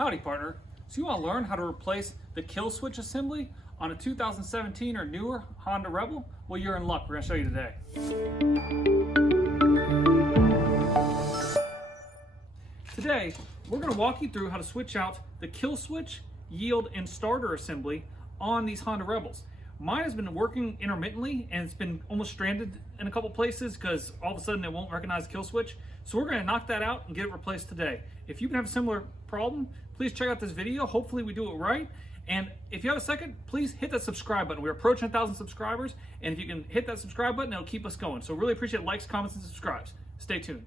Howdy partner. So you want to learn how to replace the kill switch assembly on a 2017 or newer Honda Rebel? Well, you're in luck. We're going to show you today. Today, we're going to walk you through how to switch out the kill switch, yield, and starter assembly on these Honda Rebels. Mine has been working intermittently and it's been almost stranded in a couple places because all of a sudden it won't recognize the kill switch. So we're going to knock that out and get it replaced today. If you have a similar problem, please check out this video. Hopefully we do it right. And if you have a second, please hit that subscribe button. We're approaching 1,000 subscribers. And if you can hit that subscribe button, it'll keep us going. So really appreciate likes, comments, and subscribes. Stay tuned.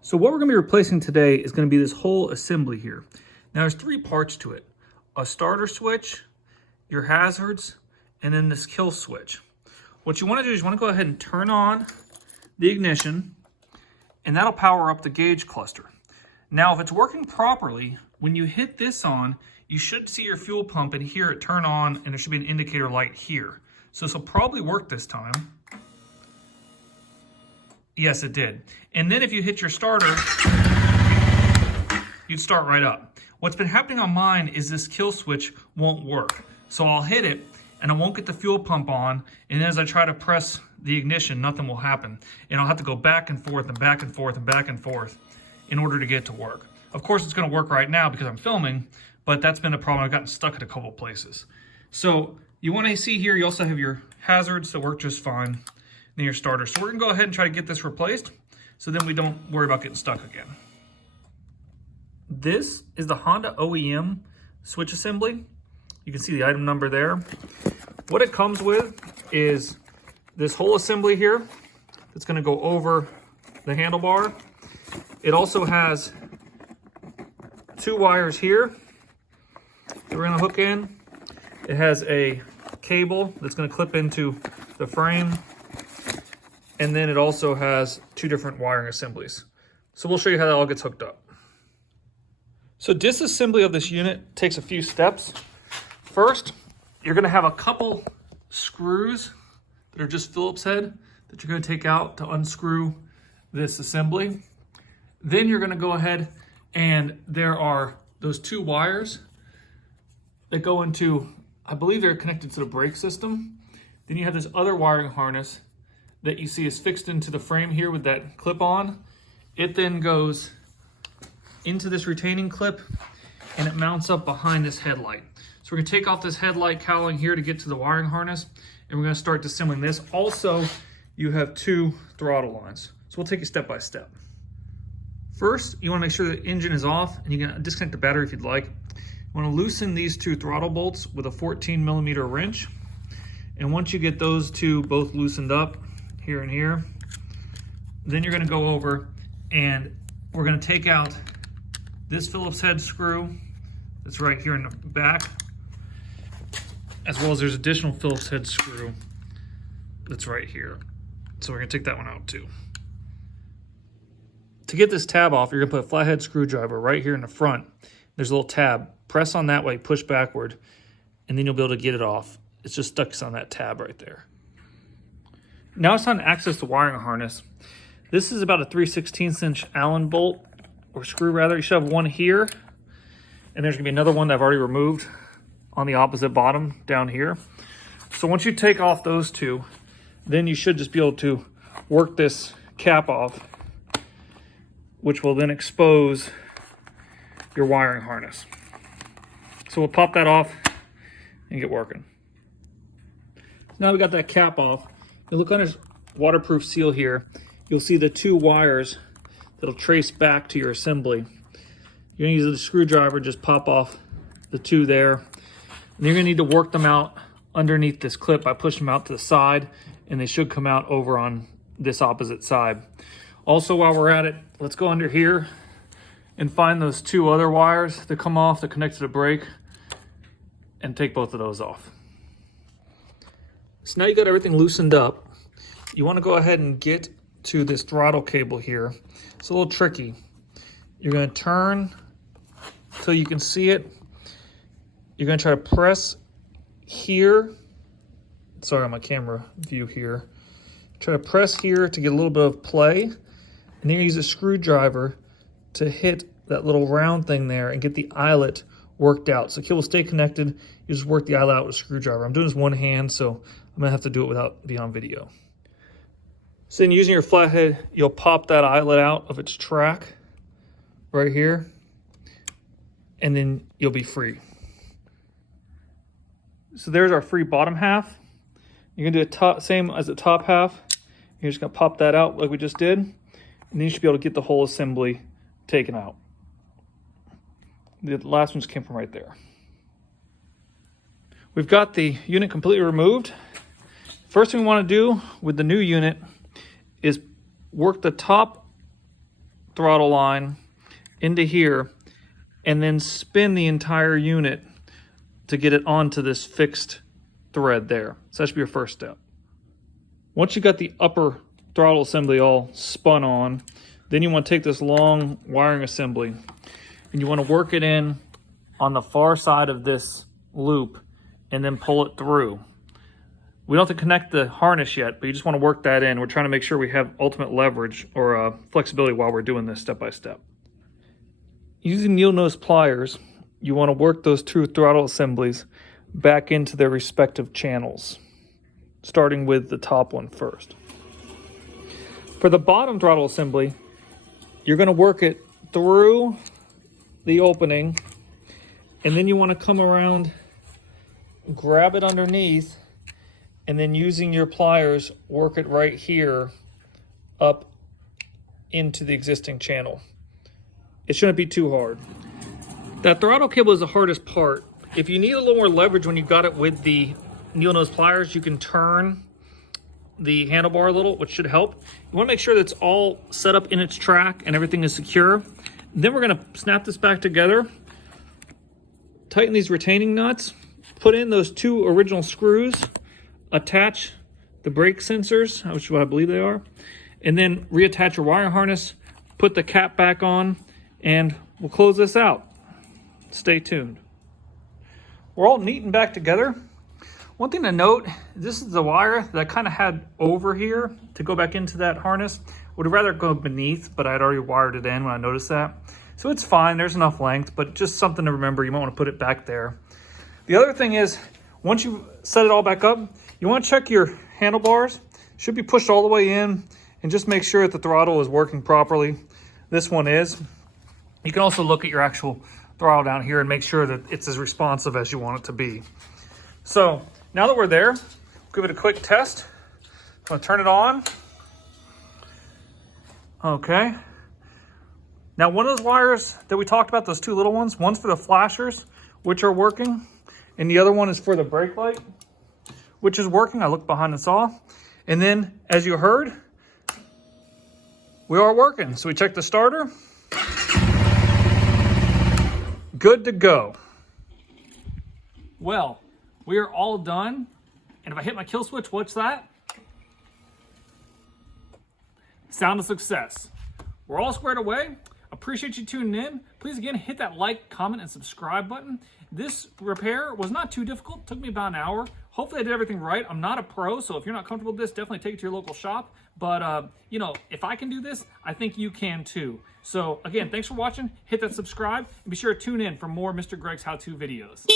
So what we're going to be replacing today is going to be this whole assembly here. Now there's three parts to it. A starter switch, your hazards, and then this kill switch. What you want to do is you want to go ahead and turn on the ignition, and that'll power up the gauge cluster. Now, if it's working properly, when you hit this on, you should see your fuel pump and hear it turn on, and there should be an indicator light here. So this will probably work this time. Yes, it did. And then if you hit your starter, you'd start right up. What's been happening on mine is this kill switch won't work. So I'll hit it and I won't get the fuel pump on, and as I try to press the ignition, nothing will happen. And I'll have to go back and forth and back and forth and back and forth in order to get it to work. Of course it's gonna work right now because I'm filming, but that's been a problem. I've gotten stuck at a couple places. So you wanna see here, you also have your hazards that work just fine, then your starter. So we're gonna go ahead and try to get this replaced so then we don't worry about getting stuck again. This is the Honda OEM switch assembly. You can see the item number there. What it comes with is this whole assembly here that's going to go over the handlebar. It also has two wires here that we're going to hook in. It has a cable that's going to clip into the frame. And then it also has two different wiring assemblies. So we'll show you how that all gets hooked up. So disassembly of this unit takes a few steps. First, you're going to have a couple screws that are just Phillips head that you're going to take out to unscrew this assembly. Then you're going to go ahead and there are those two wires that go into, I believe they're connected to the brake system. Then you have this other wiring harness that you see is fixed into the frame here with that clip on. It then goes into this retaining clip and it mounts up behind this headlight. So we're gonna take off this headlight cowling here to get to the wiring harness, and we're gonna start disassembling this. Also, you have two throttle lines. So we'll take it step by step. First, you wanna make sure the engine is off, and you can disconnect the battery if you'd like. You wanna loosen these two throttle bolts with a 14mm wrench. And once you get those two both loosened up, here and here, then you're gonna go over and we're gonna take out this Phillips head screw that's right here in the back, as well as there's additional Phillips head screw that's right here. So we're gonna take that one out too. To get this tab off, you're gonna put a flathead screwdriver right here in the front. There's a little tab. Press on that way, push backward, and then you'll be able to get it off. It's just stuck on that tab right there. Now it's time to access the wiring harness. This is about a 3/16 inch Allen bolt, or screw rather. You should have one here, and there's gonna be another one that I've already removed on the opposite bottom down here. So once you take off those two, then you should just be able to work this cap off, which will then expose your wiring harness. So we'll pop that off and get working. So now we got that cap off. You look under this waterproof seal here, you'll see the two wires that'll trace back to your assembly. You're gonna use the screwdriver, just pop off the two there. And you're gonna need to work them out underneath this clip by pushing them out to the side, and they should come out over on this opposite side. Also, while we're at it, let's go under here and find those two other wires that come off that connect to the brake and take both of those off. So now you got everything loosened up. You wanna go ahead and get to this throttle cable here. It's a little tricky. You're gonna turn till you can see it. You're gonna try to press here. Sorry on my camera view here. Try to press here to get a little bit of play. And then you use a screwdriver to hit that little round thing there and get the eyelet worked out. So the cable will stay connected. You just work the eyelet out with a screwdriver. I'm doing this one hand, so I'm gonna have to do it without being on video. So then using your flathead, you'll pop that eyelet out of its track right here, and then you'll be free. So there's our free bottom half. You're gonna do the same as the top half. You're just gonna pop that out like we just did, and then you should be able to get the whole assembly taken out. The last one just came from right there. We've got the unit completely removed. First thing we want to do with the new unit is work the top throttle line into here and then spin the entire unit to get it onto this fixed thread there. So that should be your first step. Once you got the upper throttle assembly all spun on, then you want to take this long wiring assembly and you want to work it in on the far side of this loop and then pull it through. We don't have to connect the harness yet, but you just want to work that in. We're trying to make sure we have ultimate leverage or flexibility while we're doing this step by step. Using needle nose pliers, you want to work those two throttle assemblies back into their respective channels, starting with the top one first. For the bottom throttle assembly, you're going to work it through the opening, and then you want to come around, grab it underneath, and then using your pliers, work it right here up into the existing channel. It shouldn't be too hard. That throttle cable is the hardest part. If you need a little more leverage when you've got it with the needle nose pliers, you can turn the handlebar a little, which should help. You want to make sure that it's all set up in its track and everything is secure. Then we're going to snap this back together, tighten these retaining nuts, put in those two original screws, attach the brake sensors, which is what I believe they are, and then reattach your wiring harness, put the cap back on, and we'll close this out. Stay tuned. We're all neat and back together. One thing to note, this is the wire that I kind of had over here to go back into that harness. Would rather go beneath, but I'd already wired it in when I noticed that. So it's fine, there's enough length, but just something to remember, you might want to put it back there. The other thing is, once you set it all back up, you want to check your handlebars. Should be pushed all the way in, and just make sure that the throttle is working properly. This one is. You can also look at your actual throttle down here and make sure that it's as responsive as you want it to be. So now that we're there, we'll give it a quick test. I'm going to turn it on. Okay. Now one of those wires that we talked about, those two little ones, one's for the flashers, which are working, and the other one is for the brake light, which is working. I looked behind the saw. And then, as you heard, we are working. So we checked the starter. Good to go. Well, we are all done. And if I hit my kill switch, what's that? Sound of success. We're all squared away. Appreciate you tuning in. Please again, hit that like, comment, and subscribe button. This repair was not too difficult. It took me about an hour. Hopefully I did everything right. I'm not a pro, so if you're not comfortable with this, definitely take it to your local shop. But, you know, if I can do this, I think you can too. So again, thanks for watching. Hit that subscribe and be sure to tune in for more Mr. Greg's how-to videos.